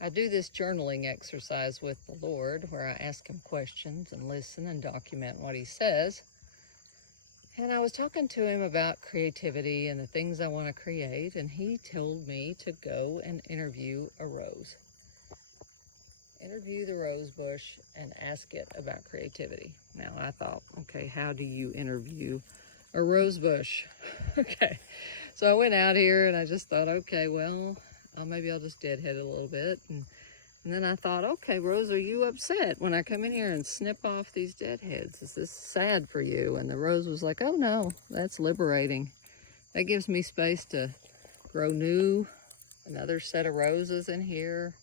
I do this journaling exercise with the Lord where I ask him questions and listen and document what he says. And I was talking to him about creativity and the things I want to create, and he told me to go and interview a rose. Interview the rose bush and ask it about creativity. Now I thought, okay, how do you interview a rose bush? Okay, so I went out here and I just thought, okay, well, maybe I'll just deadhead it a little bit. And then I thought, okay, Rose, are you upset when I come in here and snip off these deadheads? Is this sad for you? And the rose was like, oh no, that's liberating. That gives me space to grow another set of roses in here,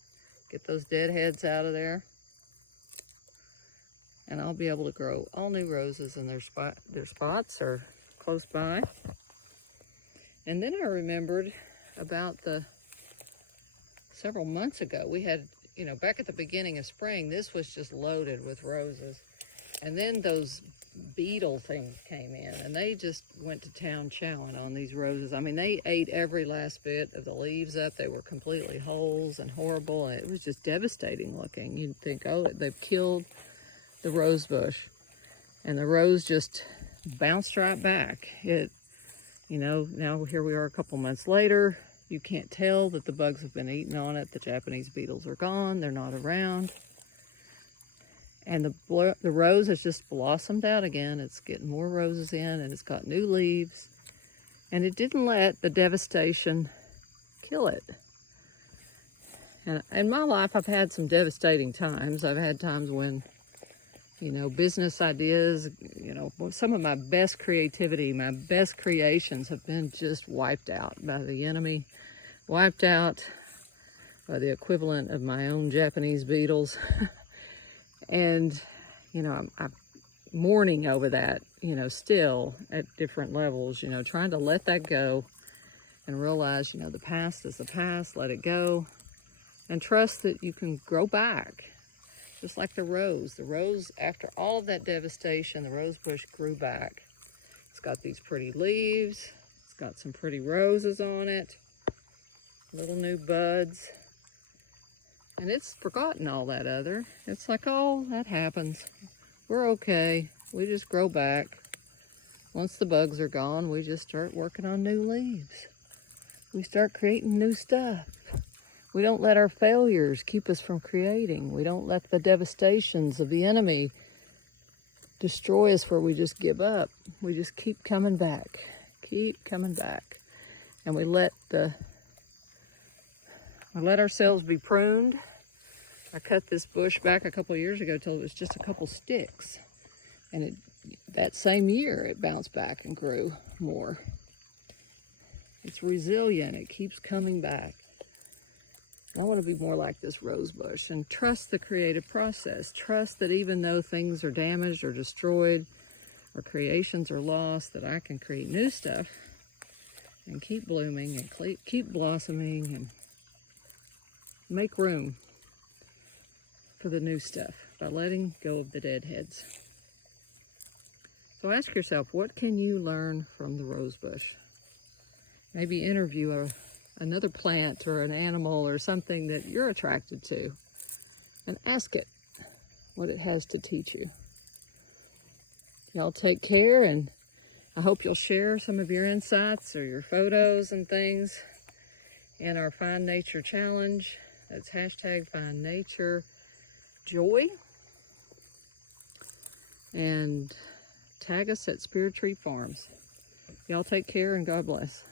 get those deadheads out of there. And I'll be able to grow all new roses, and their spots are close by. And then I remembered about several months ago, we had, back at the beginning of spring, this was just loaded with roses. And then those beetle things came in, and they just went to town chowing on these roses. I mean, they ate every last bit of the leaves up. They were completely holes and horrible, and it was just devastating looking. You'd think, oh, they've killed the rose bush. And the rose just bounced right back. Now here we are a couple months later. You can't tell that the bugs have been eating on it. The Japanese beetles are gone. They're not around. And the rose has just blossomed out again. It's getting more roses in, and it's got new leaves. And it didn't let the devastation kill it. And in my life, I've had some devastating times. I've had times when, business ideas, some of my best creativity, my best creations have been just wiped out by the enemy, wiped out by the equivalent of my own Japanese beetles. And, I'm mourning over that, still at different levels, trying to let that go and realize, the past is the past, let it go, and trust that you can grow back. Just like the rose. The rose, after all of that devastation, the rose bush grew back. It's got these pretty leaves. It's got some pretty roses on it. Little new buds. And it's forgotten all that other. It's like, oh, that happens. We're okay. We just grow back. Once the bugs are gone, we just start working on new leaves. We start creating new stuff. We don't let our failures keep us from creating. We don't let the devastations of the enemy destroy us where we just give up. We just keep coming back, and we let ourselves be pruned. I cut this bush back a couple of years ago till it was just a couple sticks, and that same year it bounced back and grew more. It's resilient. It keeps coming back. I want to be more like this rose bush and trust the creative process. Trust that even though things are damaged or destroyed or creations are lost, that I can create new stuff and keep blooming and keep blossoming and make room for the new stuff by letting go of the deadheads. So ask yourself, what can you learn from the rose bush? Maybe interview another plant or an animal or something that you're attracted to, and ask it what it has to teach you. Y'all take care, and I hope you'll share some of your insights or your photos and things in our Find Nature Challenge. That's hashtag Find Nature Joy. And tag us at Spirit Tree Farms. Y'all take care, and God bless.